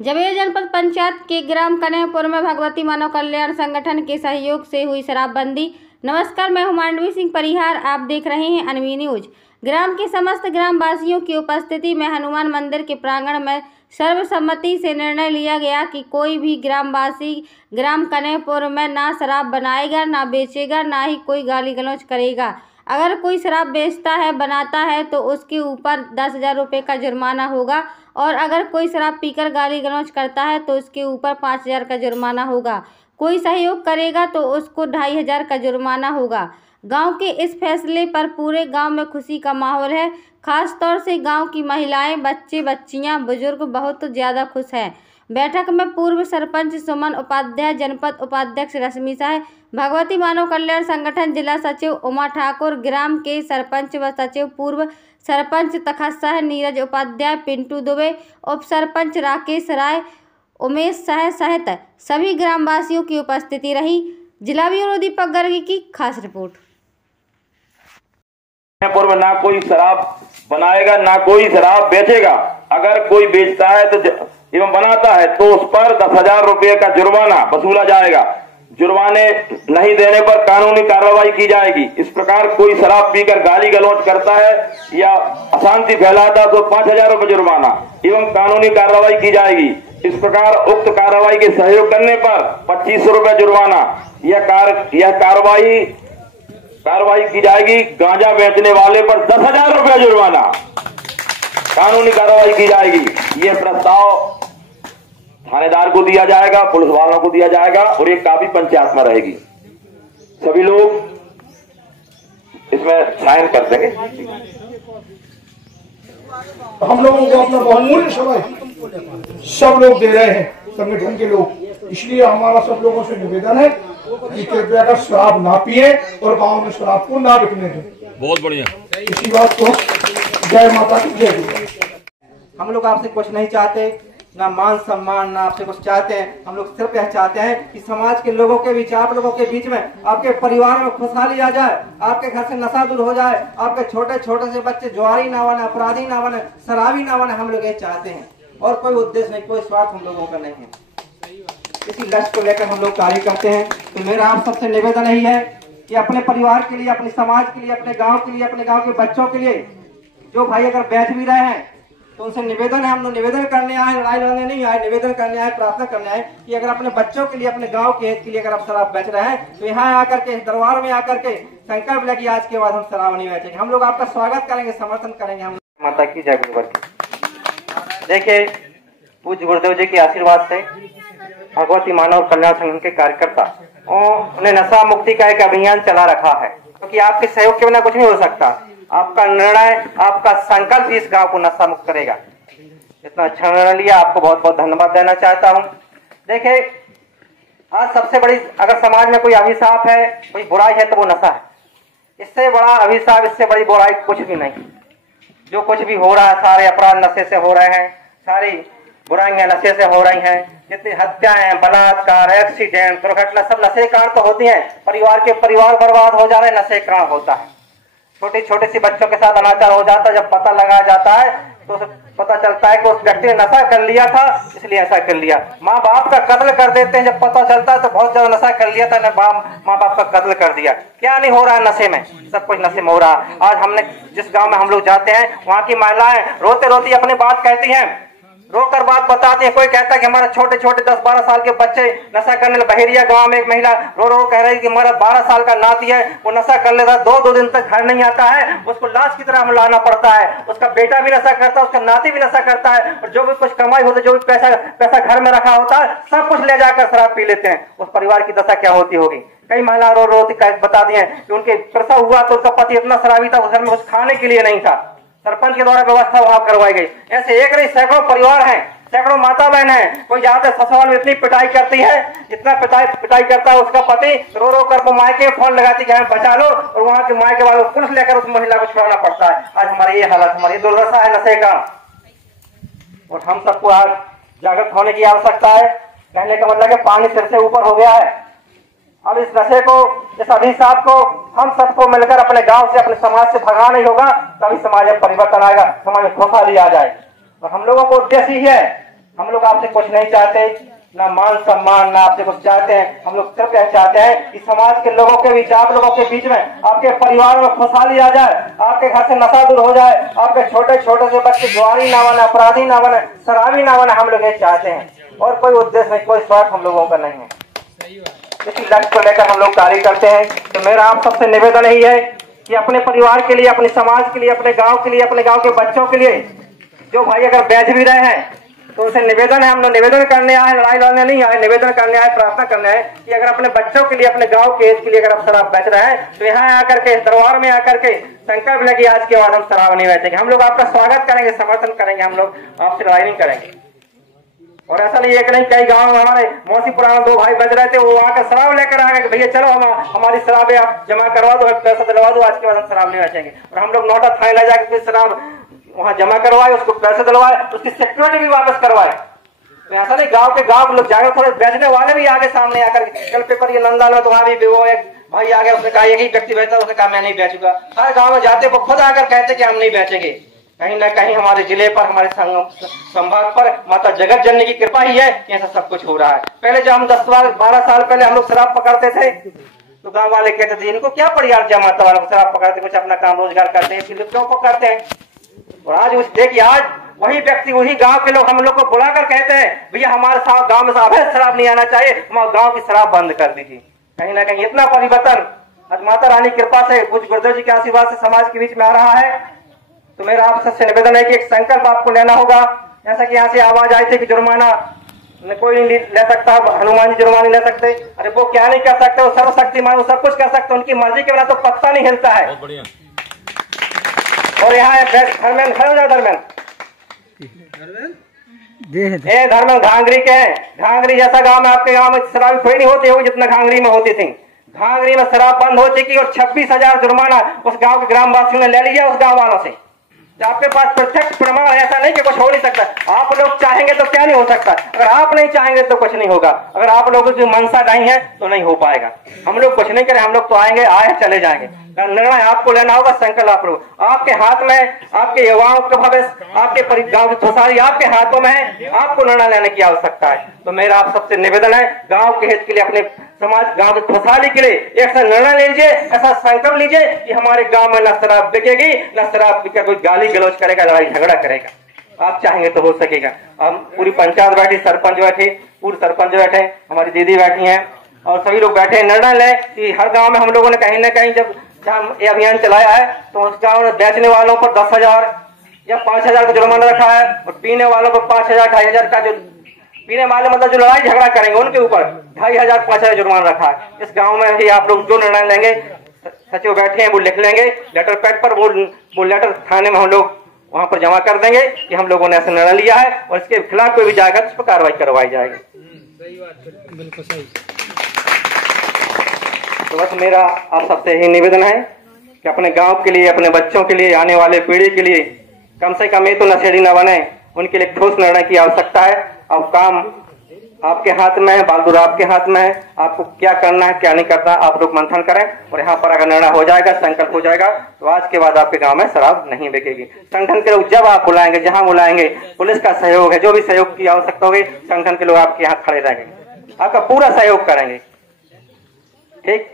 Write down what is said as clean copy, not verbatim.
Jebel जनपद पंचायत के ग्राम कन्हैयापुर में भगवती मानव कल्याण संगठन के सहयोग से हुई शराबबंदी। नमस्कार, मैं हूं मांडवी सिंह परिहार। आप देख रहे हैं अनवी न्यूज। ग्राम के समस्त ग्रामवासियों की उपस्थिति में हनुमान मंदिर के प्रांगण में सर्वसम्मति से निर्णय लिया गया कि कोई भी ग्रामवासी ग्राम कन्हैयापुर में ना शराब बनाएगा, ना बेचेगा, ना ही कोई गाली गलौज करेगा। अगर कोई शराब बेचता है, बनाता है तो उसके ऊपर 10,000 रुपये का जुर्माना होगा और अगर कोई शराब पीकर गाली गलौज करता है तो उसके ऊपर 5,000 का जुर्माना होगा। कोई सहयोग करेगा तो उसको 2,500 का जुर्माना होगा। गांव के इस फैसले पर पूरे गांव में खुशी का माहौल है। खास तौर से गांव की महिलाएं, बच्चे, बच्चियां, बुजुर्ग बहुत ज़्यादा खुश हैं। बैठक में पूर्व सरपंच सुमन उपाध्याय, जनपद उपाध्यक्ष रश्मि शाह, भगवती मानव कल्याण संगठन जिला सचिव उमा ठाकुर, ग्राम के सरपंच व सचिव, पूर्व सरपंच तखत शाह, नीरज उपाध्याय, पिंटू दुबे, उप सरपंच राकेश राय, उमेश शाह सहित सभी ग्रामवासियों की उपस्थिति रही। जिला ब्यूरो दीपक गर्गी की खास रिपोर्ट। पूर्व ना कोई शराब बनाएगा, ना कोई शराब बेचेगा। अगर कोई बेचता है तो एवं बनाता है तो उस पर 10,000 रुपये का जुर्माना वसूला जाएगा। जुर्माने नहीं देने पर कानूनी कार्रवाई की जाएगी। इस प्रकार कोई शराब पीकर गाली गलौज करता है या अशांति फैलाता तो 5,000 रुपये जुर्माना एवं कानूनी कार्रवाई की जाएगी। इस प्रकार उक्त कार्रवाई के सहयोग करने पर 2,500 रुपये जुर्माना। यह कार्रवाई की जाएगी। गांजा बेचने वाले पर 10,000 रुपये जुर्माना, कानूनी कार्रवाई की जाएगी। यह प्रस्ताव थानेदार को दिया जाएगा, पुलिस वालों को दिया जाएगा और ये काफी पंचायत में रहेगी। सभी लोग इसमें साइन कर देंगे। हम लोगों को अपना बहुमूल्य समय सब लोग दे रहे हैं, संगठन के लोग। इसलिए हमारा सब लोगों से निवेदन है कि कृपया कर शराब ना पिए और गांव में शराब को ना बिकने दें। बहुत बढ़िया। इसी बात को जय माता की जय। हम लोग आपसे कुछ नहीं चाहते, ना मान सम्मान, ना आपसे कुछ चाहते हैं। हम लोग सिर्फ यह चाहते हैं कि समाज के लोगों के बीच, आप लोगों के बीच में, आपके परिवार में खुशहाली आ जाए, आपके घर से नशा दूर हो जाए, आपके छोटे छोटे से बच्चे जुआरी ना बने, अपराधी ना बने, शराबी ना बने। हम लोग ये चाहते हैं और कोई उद्देश्य नहीं, कोई स्वार्थ हम लोगों का नहीं है। इसी लक्ष्य को लेकर हम लोग कार्य करते हैं। तो मेरा आप सबसे निवेदन यही है कि अपने परिवार के लिए, अपने समाज के लिए, अपने गाँव के लिए, अपने गाँव के बच्चों के लिए जो भाई अगर बेच भी रहे हैं तो उनसे निवेदन है, हम लोग निवेदन करने आए, लड़ाई लड़ने नहीं आए, निवेदन करने आए, प्रार्थना करने आए कि अगर अपने बच्चों के लिए, अपने गांव के हित के लिए अगर आप शराब बेच रहे हैं तो यहाँ आकर के, दरबार में आकर के संकल्प ले कि आज के बाद हम शराब नहीं बेचेंगे। हम लोग आपका स्वागत करेंगे, समर्थन करेंगे। हम माता की जय गुरुवर। देखिए, पूज्य गुरुदेव जी के आशीर्वाद से भगवती मानव कल्याण संगठन के कार्यकर्ता उन्हें नशा मुक्ति का एक अभियान चला रखा है, क्योंकि आपके सहयोग के बिना कुछ नहीं हो सकता। आपका निर्णय, आपका संकल्प इस गांव को नशा मुक्त करेगा। इतना अच्छा निर्णय लिया, आपको बहुत बहुत धन्यवाद देना चाहता हूं। देखिए, आज सबसे बड़ी, अगर समाज में कोई अभिशाप है, कोई बुराई है तो वो नशा है। इससे बड़ा अभिशाप, इससे बड़ी बुराई कुछ भी नहीं। जो कुछ भी हो रहा है, सारे अपराध नशे से हो रहे हैं, सारी बुराइयां नशे से हो रही हैं। जितनी हत्याएं, बलात्कार, एक्सीडेंट, दुर्घटना, सब नशे कारण तो होती हैं। परिवार बर्बाद हो जा रहे, नशे कारण होता है। छोटे छोटे सी बच्चों के साथ अनाचार हो जाता है। जब पता लगाया जाता है तो उसे पता चलता है कि उस व्यक्ति ने नशा कर लिया था, इसलिए ऐसा कर लिया। माँ बाप का कत्ल कर देते हैं जब पता चलता है तो बहुत ज्यादा नशा कर लिया था, माँ बाप का कत्ल कर दिया। क्या नहीं हो रहा है नशे में, सब कुछ नशे में हो रहा है। आज हमने जिस गाँव में हम लोग जाते हैं, वहाँ की महिलाएं रोते रोती अपनी बात कहती है, रोकर बात बताते हैं। कोई कहता है कि हमारे छोटे छोटे 10-12 साल के बच्चे नशा करने लगे। बहेरिया गांव में एक महिला रो कह रही कि हमारा 12 साल का नाती है, वो नशा कर लेता, 2 दिन तक घर नहीं आता है, उसको लाश की तरह हम लाना पड़ता है। उसका बेटा भी नशा करता है, उसका नाती भी नशा करता है, और जो भी कुछ कमाई होती है, जो भी पैसा घर में रखा होता है, सब कुछ ले जाकर शराब पी लेते हैं। उस परिवार की दशा क्या होती होगी। कई महिला रो बता दी है कि उनके प्रसव हुआ तो उसका पति इतना शराबी था, उस घर में कुछ खाने के लिए नहीं था। सरपंच के द्वारा व्यवस्था वहां करवाई गई। ऐसे एक नहीं, सैकड़ों परिवार हैं, सैकड़ों माता बहन है। कोई जाते ससुराल में इतनी पिटाई करती है, इतना पिटाई करता है, उसका पति रो कर वो मायके फोन लगाती है कि हमें बचा लो, और वहां के मायके वालों को पुलिस लेकर उस महिला को छुड़ाना पड़ता है। आज हमारी ये हालत, हमारी दुर्दशा है नशे का, और हम सबको आज जागृत होने की आवश्यकता है। कहने का मतलब है पानी सिर से ऊपर हो गया है। अब इस नशे को, इस अभिशाप को हम सबको मिलकर अपने गांव से, अपने समाज से भगाना नहीं होगा, तभी समाज में परिवर्तन आएगा, समाज में खुशहाली आ जाए। और हम लोगों को उद्देश्य ही है हम लोग आपसे कुछ नहीं चाहते, ना मान सम्मान, ना आपसे कुछ चाहते हैं। हम लोग सिर्फ यह चाहते हैं कि समाज के लोगों के बीच, आप लोगों के बीच में, आपके परिवार में खुशहाली आ जाए, आपके घर से नशा दूर हो जाए, आपके छोटे छोटे से बच्चे जुआरी ना बने, अपराधी ना बने, शराबी ना बने। हम लोग ये चाहते हैं और कोई उद्देश्य नहीं, कोई स्वार्थ हम लोगों का नहीं है। इसी लक्ष्य को लेकर हम लोग कार्य करते हैं। तो मेरा आप सबसे निवेदन यही है कि अपने परिवार के लिए, अपने समाज के लिए, अपने गाँव के लिए, अपने गाँव के बच्चों के लिए जो भाई अगर बेच भी रहे हैं तो उसे निवेदन है, हम लोग निवेदन करने आए, लड़ाई लड़ने नहीं आए, निवेदन करने आए, प्रार्थना करने आए कि अगर अपने बच्चों के लिए, अपने गांव के हित के लिए अगर आप शराब बेच रहे हैं तो यहाँ आकर के, दरबार में आकर के संकल्प लें कि आज के बाद हम शराब नहीं बेचेंगे। हम लोग आपका स्वागत करेंगे, समर्थन करेंगे, हम लोग आपसे लड़ाई नहीं करेंगे। और ऐसा नहीं एक नहीं, कई गाँव में हमारे मौसीपुरा में 2 भाई बच रहे थे, वो आकर शराब लेकर आ गए, भैया चलो हमारी शराबें आप जमा करवा दो, पैसा दिलवा दो, आज के बाद हम शराब नहीं बेचेंगे। और हम लोग नोटा थाने ले जाकर शराब वहां जमा करवाए, उसको पैसे दिलवाए, उसकी सिक्योरिटी भी वापस करवाए। तो ऐसा नहीं, गांव के गांव लोग जाकर थोड़े बेचने वाले भी आगे सामने आकर, कल पेपर ये नंदा में तो वहां भी वो एक भाई आ गया, उसने कहा एक ही व्यक्ति बेचता, उसने कहा मैं नहीं बेचूंगा। हर गांव में जाते वो खुद आकर कहते कि हम नहीं बेचेंगे। कहीं ना कहीं हमारे जिले पर, हमारे संभाग पर माता जगत जननी की कृपा ही है कि ऐसा सब कुछ हो रहा है। पहले जब हम 10-12 साल पहले हम लोग शराब पकड़ते थे तो गाँव वाले कहते थे इनको क्या पड़ी यार, माता वालों को शराब पकड़ते, कुछ अपना काम रोजगार करते हैं, इसलिए क्यों पकड़ते हैं। और आज उस देखिए, आज वही व्यक्ति, वही गांव के लोग हम लोग को बुलाकर कहते हैं भैया हमारे साथ गांव में अवैध शराब नहीं आना चाहिए, हमारे गांव की शराब बंद कर दीजिए। कहीं ना कहीं इतना परिवर्तन आज माता रानी कृपा से, कुछ गुरुदेव जी के आशीर्वाद से समाज के बीच में आ रहा है। तो मेरा आप सबसे निवेदन है कि एक संकल्प आपको लेना होगा। जैसा कि यहाँ से आवाज आई थी कि जुर्माना कोई नहीं ले सकता, हनुमान जी जुर्माना ले सकते, अरे वो क्या नहीं कर सकते, वो सर्वशक्तिमान, वो सब कुछ कर सकते, उनकी मर्जी के बिना तो पत्ता नहीं हिलता है। और यहाँ धर्मेंद्र घांगरी के हैं, घांगरी जैसा गांव में, आपके गांव में शराब थोड़ी नहीं होती होगी जितना घांगरी में होती थी। घांगरी में शराब बंद हो चुकी और 26,000 जुर्माना उस गांव के ग्राम वासियों ने ले लिया उस गांव वालों से। आपके पास प्रत्यक्ष प्रमाण, ऐसा नहीं कि कुछ हो नहीं सकता। आप लोग चाहेंगे तो क्या नहीं हो सकता, अगर आप नहीं चाहेंगे तो कुछ नहीं होगा। अगर आप लोगों की मनसा नहीं है तो नहीं हो पाएगा। हम लोग कुछ नहीं करें, हम लोग तो आएंगे, आए चले जाएंगे। निर्णय आपको लेना होगा, संकल्प आप लोग, आपके हाथ में, आपके युवाओं का भविष्य, आपके गांव की खुशहाली आपके हाथों में है, आपको निर्णय लेने की आवश्यकता है। तो मेरा आप सबसे निवेदन है, गांव के हित के लिए, अपने समाज, गांव की खुशहाली के लिए ऐसा निर्णय लीजिए, ऐसा संकल्प लीजिए कि हमारे गांव में न शराब बिकेगी, न शराब पीकर कोई गाली गलौज करेगा, लड़ाई झगड़ा करेगा। आप चाहेंगे तो हो सकेगा। हम पूरी पंचायत बैठी, सरपंच बैठे, पूर्व सरपंच बैठे, हमारी दीदी बैठी हैं और सभी लोग बैठे, निर्णय लें कि हर गांव में हम लोगों ने कहीं ना कहीं जब ये अभियान चलाया है तो उस गांव में बेचने वालों पर 10,000 या 5,000 का जुर्माना रखा है और पीने वालों पर 5,000, 2,500 का, जो पीने वाले मतलब जो लड़ाई झगड़ा करेंगे उनके ऊपर 2,500, 5,000 जुर्माना रखा है। इस गांव में ही आप लोग जो निर्णय लेंगे, सचिव बैठे हैं वो लिख लेंगे लेटर पैड पर, वो लेटर थाने में हम लोग वहां पर जमा कर देंगे कि हम लोगों ने ऐसा निर्णय लिया है और इसके खिलाफ कोई भी जाएगा तो उस पर कार्रवाई करवाई जाएगी। बिल्कुल सही। तो बस मेरा आप सबसे यही निवेदन है कि अपने गांव के लिए, अपने बच्चों के लिए, आने वाले पीढ़ी के लिए कम से कम ये तो नशेड़ी न बने, उनके लिए ठोस निर्णय की आवश्यकता है। अब काम आपके हाथ में है, बहादुर आपके हाथ में है, आपको क्या करना है क्या नहीं करना आप लोग मंथन करें और यहाँ पर अगर निर्णय हो जाएगा, संकल्प हो जाएगा तो आज के बाद आपके गांव में शराब नहीं बिकेगी। संगठन के लोग जब आप बुलाएंगे, जहां बुलाएंगे, पुलिस का सहयोग है, जो भी सहयोग की आवश्यकता होगी, संगठन के लोग आपके यहाँ खड़े रहेंगे, आपका पूरा सहयोग करेंगे। ठीक।